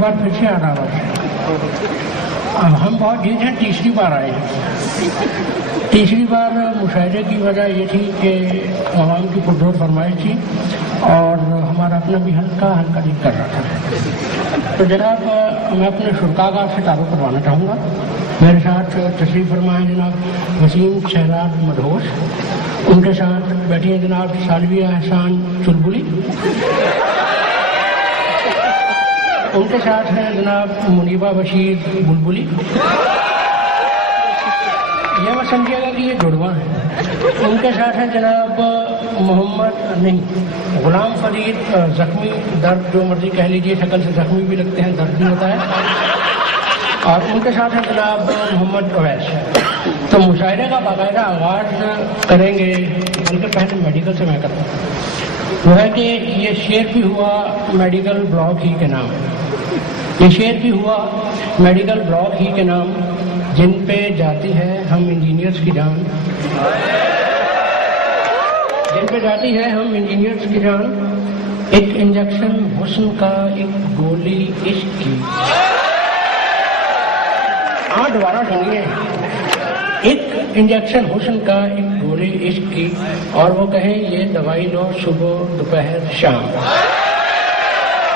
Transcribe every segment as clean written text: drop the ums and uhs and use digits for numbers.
बार फिर से आ रहा है। हम बहुत ढीठ हैं, तीसरी बार आए हैं। तीसरी बार मुशायरे की वजह ये थी कि आवाम की पुरजोर फरमाइश थी और हमारा अपना भी हल्का हल्का दिल कर रहा था। तो जनाब मैं अपने शुरका का आपसे तारुफ करवाना चाहूँगा। मेरे साथ तशरीफ फरमा है जनाब वसीम शहराज मदहोश, उनके साथ बैठी हैं जनाब सालविया एहसान चुलबुली, उनके साथ हैं जनाब मुनीबा बशीर बुलबुली। ये मैं समझिएगा कि ये जुड़वा है। उनके साथ हैं जनाब मोहम्मद नहीं गुलाम फरीद जख्मी, दर्द जो मर्जी कह लीजिए, शक्ल से जख्मी भी लगते हैं, दर्द भी होता है। और उनके साथ हैं जनाब मोहम्मद अवैस। तो मुशायरे का बाकायदा आगाज करेंगे, बल्कि पहले मेडिकल से मैं करता हूँ। वो है कि ये शेर भी हुआ मेडिकल ब्लॉक ही के नाम, ये शेर भी हुआ मेडिकल ब्लॉक ही के नाम, जिन पे जाती है हम इंजीनियर्स की जान, जिन पे जाती है हम इंजीनियर्स की जान। एक इंजेक्शन हुस्न का, एक गोली इश्क की। हाँ दोबारा सुनिए, एक इंजेक्शन हुस्न का, एक गोली इश्क की, और वो कहें ये दवाई लो सुबह दोपहर शाम।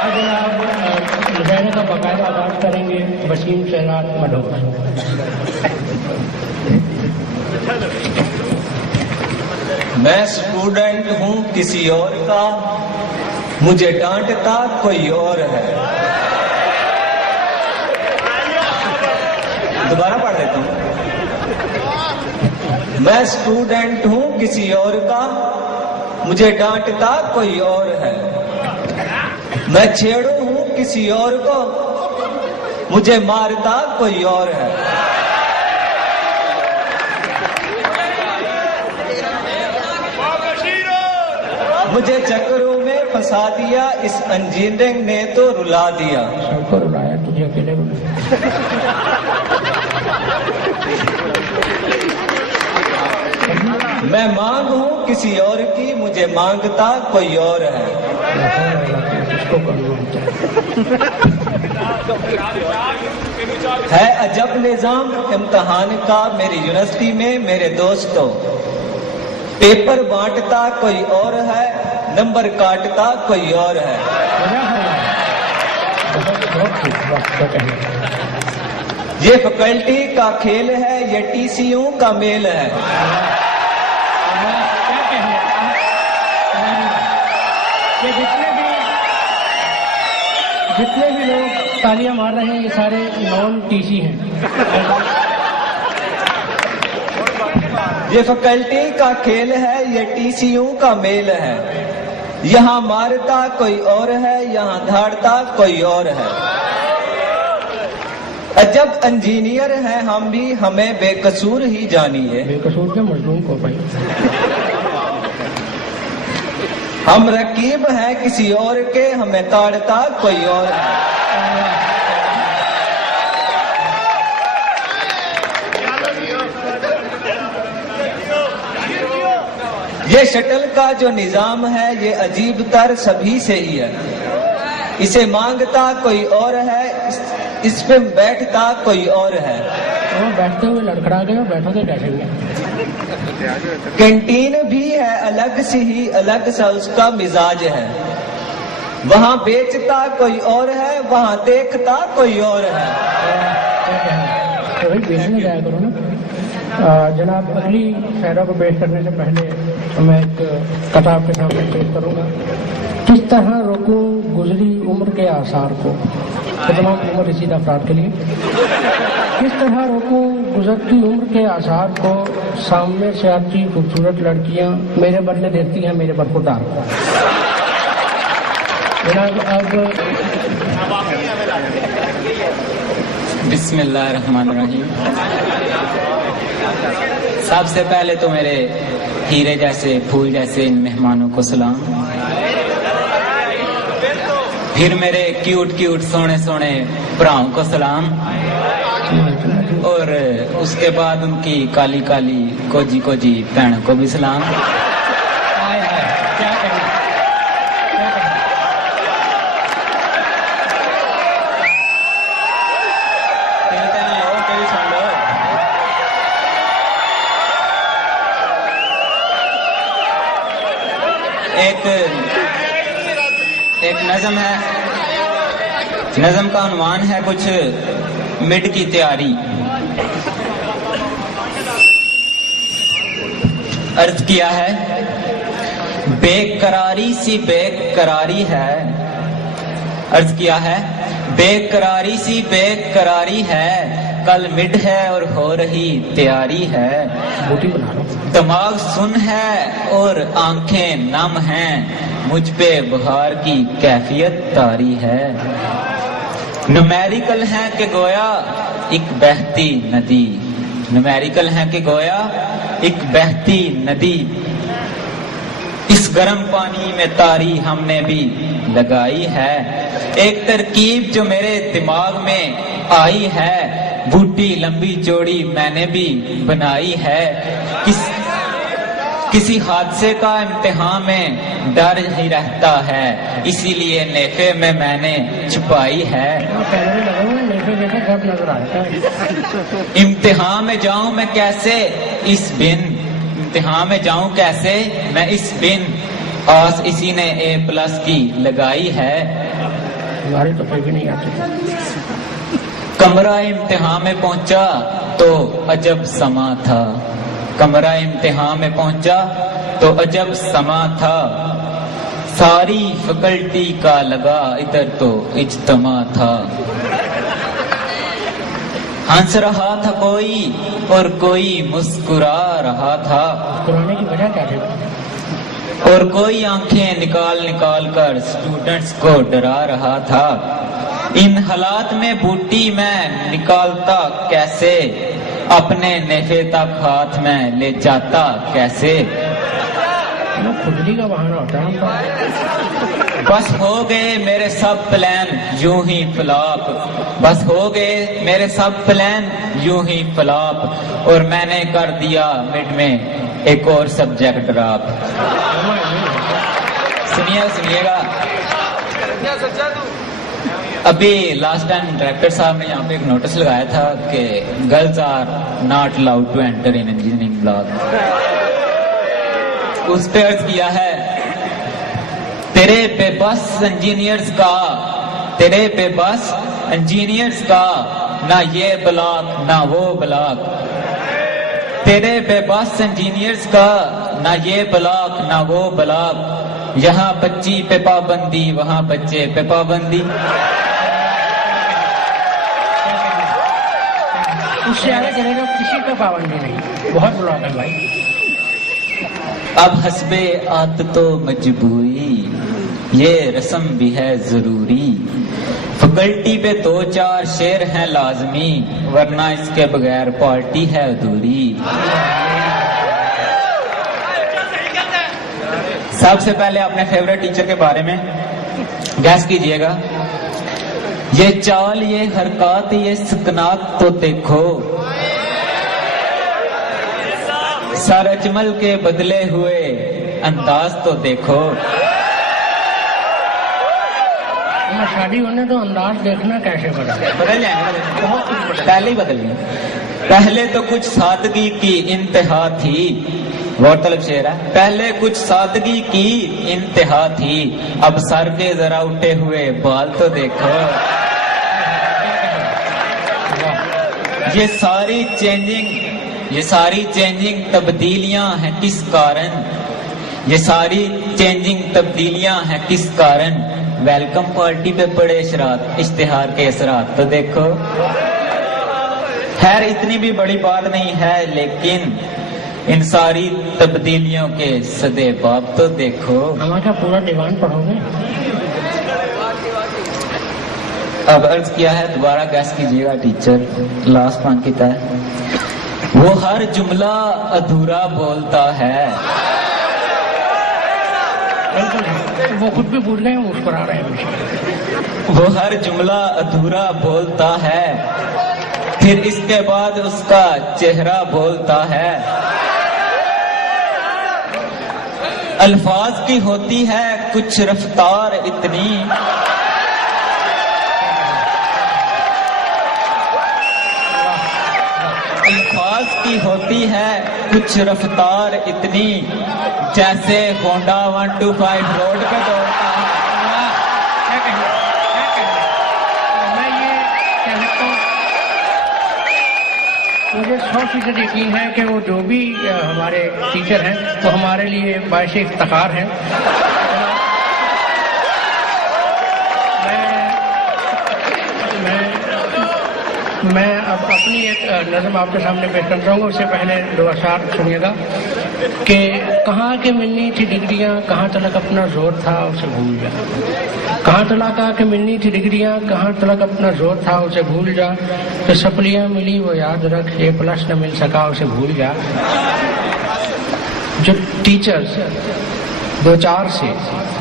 जनाब मुशायरे का बाकायदा आगाज करेंगे वसीम शहराज मदहोश। मैं स्टूडेंट हूँ किसी और का, मुझे डांटता कोई और है। दोबारा पढ़ देता हूँ। मैं स्टूडेंट हूँ किसी और का, मुझे डांटता कोई और है। मैं छेड़ू हूँ किसी और को, मुझे मारता कोई और है। मुझे चक्करों में फंसा दिया इस इंजीनियरिंग ने तो रुला दिया। सबको रुलाया, तुझे अकेले रुलाया। मैं मांग हूँ किसी और की, मुझे मांगता कोई और है। है अजब निजाम इम्तिहान का मेरी यूनिवर्सिटी में मेरे दोस्तों, पेपर बांटता कोई और है, नंबर काटता कोई और है। ये फैकल्टी का खेल है, ये टीसीयू का मेल है। जितने भी लोग तालियां मार रहे हैं ये सारे नॉन टीसी हैं। ये फैकल्टी का खेल है, ये टीसीयू का मेल है। यहाँ मारता कोई और है, यहाँ धाड़ता कोई और है। अजब इंजीनियर हैं हम भी, हमें बेकसूर ही जानिए। बेकसूर के मजलूम को भाई। हम रकीब हैं किसी और के, हमें ताड़ता कोई और है। ये शटल का जो निजाम है, ये अजीब तर सभी से ही है। इसे मांगता कोई और है, इस पे बैठता कोई और है। वो बैठते हुए लड़खड़ा गए, बैठोगे कैसे हुए? कैंटीन भी है अलग सी ही, अलग सा उसका मिजाज है। वहाँ बेचता कोई और है, वहाँ देखता कोई और है। तो भाई बेचने जाया करो ना। जनाब अगली शायरा को पेश करने से पहले मैं एक कथा आपके सामने पेश करूंगा। किस तरह रोकूं गुजरी उम्र के आसार को, तो तमाम उम्र रसीदा अफराद के लिए। किस तरह रोकूं गुजरती उम्र के आसार को, सामने से आती खूबसूरत लड़कियां मेरे बदले देती हैं मेरे बरखुरदार को। जनाब अब बिस्मिल्लाहिर्रहमानिर्रहीम। सबसे पहले तो मेरे हीरे जैसे फूल जैसे इन मेहमानों को सलाम। फिर मेरे क्यूट क्यूट सोने सोने भराओं को सलाम। और उसके बाद उनकी काली काली कोजी कोजी बहनों को भी सलाम। ایک نظم ہے, نظم کا عنوان ہے کچھ مڈ کی تیاری. عرض کیا ہے, بے قراری سی بے قراری ہے. عرض کیا ہے, بے قراری سی بے قراری ہے, کل مڈ ہے اور ہو رہی تیاری ہے. دماغ سن ہے اور آنکھیں نم ہیں, مجھ پہ بہار کی کیفیت طاری ہے. نومیریکل ہے کہ گویا ایک بہتی ندی, نومیریکل ہے کہ گویا ایک بہتی ندی. اس گرم پانی میں تاری ہم نے بھی لگائی ہے. ایک ترکیب جو میرے دماغ میں آئی ہے, بوٹی لمبی چوڑی میں نے بھی بنائی ہے. کسی حادثے کا امتحان میں ڈر ہی رہتا ہے, اسی لیے نیفے میں نے چھپائی ہے. امتحان میں جاؤں میں کیسے اس بن, امتحان میں جاؤں کیسے میں اس بن, آس اسی نے A+ کی لگائی ہے. تو کوئی بھی نہیں آتی. کمرہ امتحان میں پہنچا تو عجب سما تھا, کمرہ امتحان میں پہنچا تو عجب سما تھا. ساری فیکلٹی کا لگا ادھر تو اجتماع تھا. ہنس رہا تھا کوئی اور کوئی مسکرا رہا تھا, مسکرانے کی وجہ کیا تھی؟ اور کوئی آنکھیں نکال نکال کر اسٹوڈنٹس کو ڈرا رہا تھا. ان حالات میں بوٹی میں نکالتا کیسے, اپنے نیفے تک ہاتھ میں لے جاتا کیسے. خودی کا بہانہ ہوتا ہے. بس ہو گئے میرے سب پلان یوں ہی فلاپ, بس ہو گئے میرے سب پلان یوں ہی فلاپ, اور میں نے کر دیا مڈ میں ایک اور سبجیکٹ ڈراپ. سنیے گا, ابھی لاسٹ ٹائم ڈائریکٹر صاحب نے یہاں پہ ایک نوٹس لگایا تھا کہ girls are not allowed to enter in engineering block. اس پہ عرض کیا ہے, تیرے بے بس انجینئرز کا, تیرے بے بس انجینئرز کا نہ یہ بلاک نہ وہ بلاک, تیرے بے بس انجینئرز کا نہ یہ بلاک نہ وہ بلاک. یہاں بچی پہ پابندی وہاں بچے پہ پابندی. اس سے آگے چلے گا کسی پہ پابندی نہیں. بہت بلاک ہے بھائی. اب حسب عادت و مجبوری یہ رسم بھی ہے ضروری. فیکلٹی پہ 2-4 شعر ہیں لازمی, ورنہ اس کے بغیر پارٹی ہے ادھوری. سب سے پہلے اپنے فیوریٹ ٹیچر کے بارے میں گیس کیجئے گا. یہ چال یہ حرکات یہ سکنات تو دیکھو, سر اجمل کے بدلے ہوئے انداز تو دیکھو. شادی ہونے تو انداز دیکھنا کیسے بدل جائیں, پہلے ہی بدل گئے. پہلے تو کچھ سادگی کی انتہا تھی, غور طلب شعر ہے, پہلے کچھ سادگی کی انتہا تھی, اب سر کے ذرا اٹھے ہوئے بال تو دیکھو. یہ ساری چینجنگ تبدیلیاں ہیں کس کارن, یہ ساری چینجنگ تبدیلیاں ہیں کس کارن. ویلکم پارٹی پہ پڑے اشتہار کے اثرات تو دیکھو. خیر اتنی بھی بڑی بات نہیں ہے, لیکن ان ساری تبدیلیوں کے صدے باب تو دیکھو. ہمارا پورا دیوان پڑھو گے. اب عرض کیا ہے, دوبارہ گیس کیجیے گا ٹیچر. لاسٹ پوائنٹ کہتا ہے, وہ ہر جملہ ادھورا بولتا ہے. وہ خود بھی بول رہے ہیں, مسکرا رہے ہیں. وہ ہر جملہ ادھورا بولتا ہے, پھر اس کے بعد اس کا چہرہ بولتا ہے. الفاظ کی ہوتی ہے کچھ رفتار اتنی, الفاظ کی ہوتی ہے کچھ رفتار اتنی, جیسے ہونڈا 125 روڈ پہ دوڑتا ہے. 100% यकीन है कि वो जो भी हमारे टीचर हैं वो हमारे लिए बायश इफ्तिखार हैं। मैं अब अपनी एक नज़म आपके सामने पेश करना चाहूँगा। उससे पहले दो अशार सुनिएगा कि कहाँ के मिलनी थी डिग्रियाँ, कहाँ तलक अपना जोर था उसे भूल जा। कहाँ तलक के मिलनी थी डिग्रियाँ, कहाँ तलक अपना जोर था उसे भूल जा। तो सप्लियाँ मिली वो याद रख, A+ न मिल सका उसे भूल जा। जो टीचर्स 2-4 से,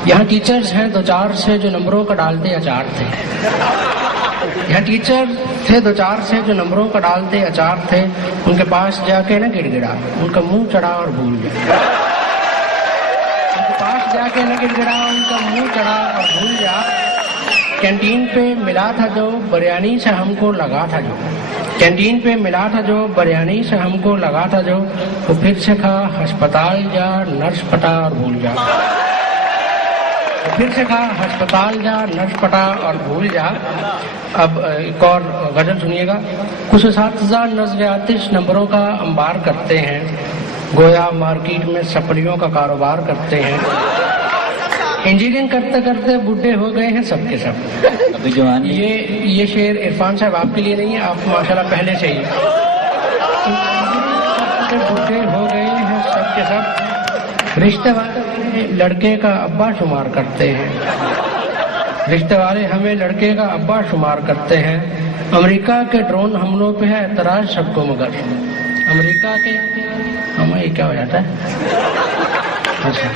यहाँ टीचर्स हैं 2-4 से जो नंबरों का डालते अचार थे। यहाँ टीचर थे 2-4 से जो नंबरों का डालते अचार थे। उनके पास जाके न गिड़गिड़ा, उनका मुंह चढ़ा और भूल जा। उनके पास जाके न गिड़गिड़ा, उनका मुंह चढ़ा और भूल जा। कैंटीन पे मिला था जो बिरयानी से हमको लगा था जो, कैंटीन पे मिला था जो बिरयानी से हमको लगा था जो, वो फिर से खा अस्पताल जा, नर्स पटा और भूल जा। फिर से कहा अस्पताल जा, नर्स पटा और भूल जा। अब एक और गजल सुनिएगा। कुछ साथीज़ा नज़रियातिश नंबरों का अंबार करते हैं, गोया मार्केट में सपलियों का कारोबार करते हैं। इंजीनियरिंग करते करते बूढ़े हो गए हैं सबके सब। ये शेर इरफान साहब आपके लिए नहीं है, आप माशाल्लाह पहले से ही बूढ़े हो गए हैं सबके सब। रिश्ते वाले लड़के का अब्बा शुमार करते हैं, रिश्ते वाले हमें लड़के का अब्बा शुमार करते हैं। अमेरिका के ड्रोन हमलों पे है एतराज सबको, मगर अमेरिका के हमें क्या हो जाता है। अच्छा,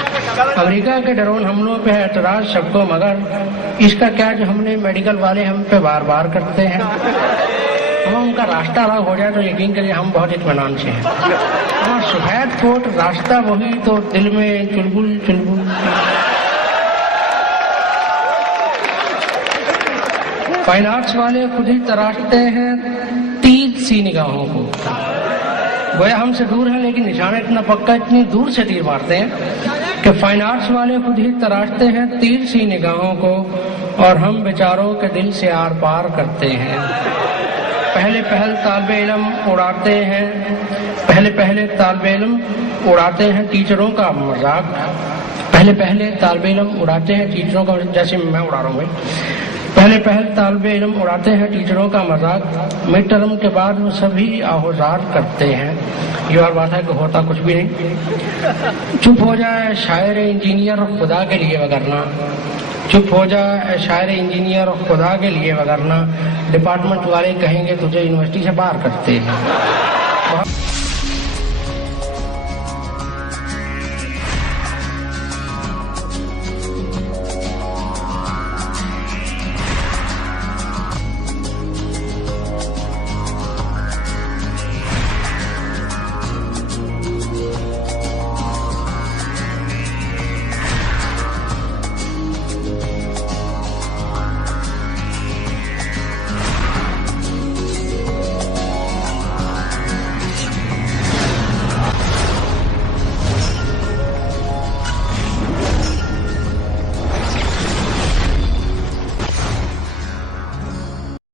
अमेरिका के ड्रोन हमलों पे है एतराज सबको, मगर इसका क्या जो हमने मेडिकल वाले हम पे बार बार करते हैं। हम उनका रास्ता अलग हो जाए तो यकीन करिए हम बहुत इत्मीनान से हैं। और सफेद कोट रास्ता वही तो दिल में चुलबुल चुलबुल। फाइन आर्ट्स वाले खुद ही तराशते हैं तीर सी निगाहों को, गोया हमसे दूर है लेकिन निशाना इतना पक्का, इतनी दूर से तीर मारते हैं कि फाइन आर्ट्स वाले खुद ही तराशते हैं तीर सी निगाहों को, और हम बेचारों के दिल से आर पार करते हैं। पहले पहल तालिबे इल्म उड़ाते हैं, पहले पहले तालिबे इल्म उड़ाते हैं टीचरों का मजाक। पहले पहले तालिबे इल्म उड़ाते हैं टीचरों का, जैसे मैं उड़ा रहा हूँ। पहले पहल तालिबे इल्म उड़ाते हैं टीचरों का मजाक, मिड टर्म के बाद वो सभी आहोजार करते हैं। ये और बात है कि होता कुछ भी नहीं। चुप हो जाए शायर इंजीनियर खुदा के लिए वगरना, चुप हो जाए शायर इंजीनियर खुदा के लिए वगरना, डिपार्टमेंट वाले कहेंगे तुझे यूनिवर्सिटी से बाहर करते हैं।